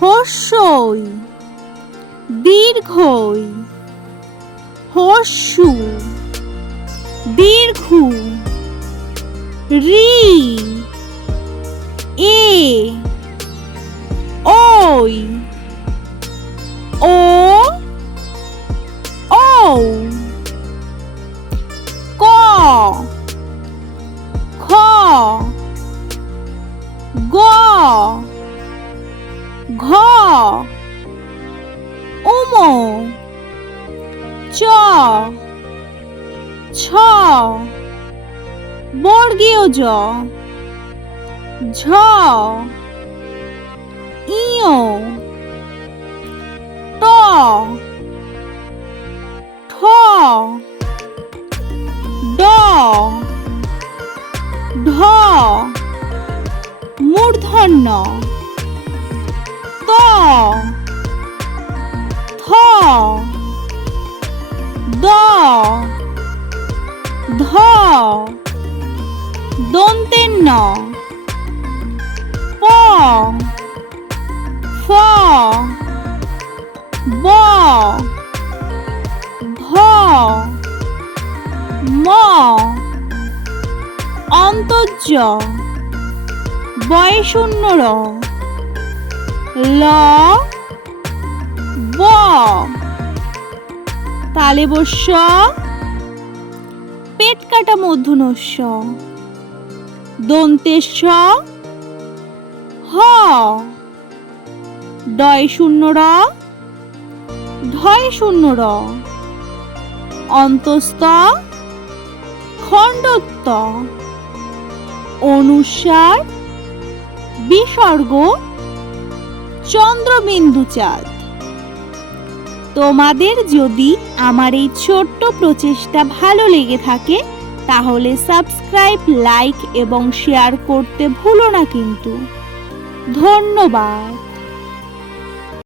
হর্ষই দীর্ঘই হর্ষু দীর্ঘ রি এ ওই ও ও ক। উম। চ। ছ। বর্গীয় জ। ঝ। ইয়। ট। ঠ। ড। ঢ। মূর্ধন্য। ত? থ দ। ধ। দন্তের ন প। ফ। ব। ভ ম। অন্তর্য। বয়শূন্য র ল, ব। তালে বস্য, পেট কাটা দন্তেশ্ব হ। ডয় শূন্য র ঢয় শূন্য র। অন্তস্থ খণ্ডত্ব অনুসার, বিসর্গ চন্দ্রবিন্দু চাঁদ তোমাদের যদি আমার এই ছোট্ট প্রচেষ্টা ভালো লেগে থাকে, তাহলে সাবস্ক্রাইব, লাইক এবং শেয়ার করতে ভুলো না কিন্তু। ধন্যবাদ।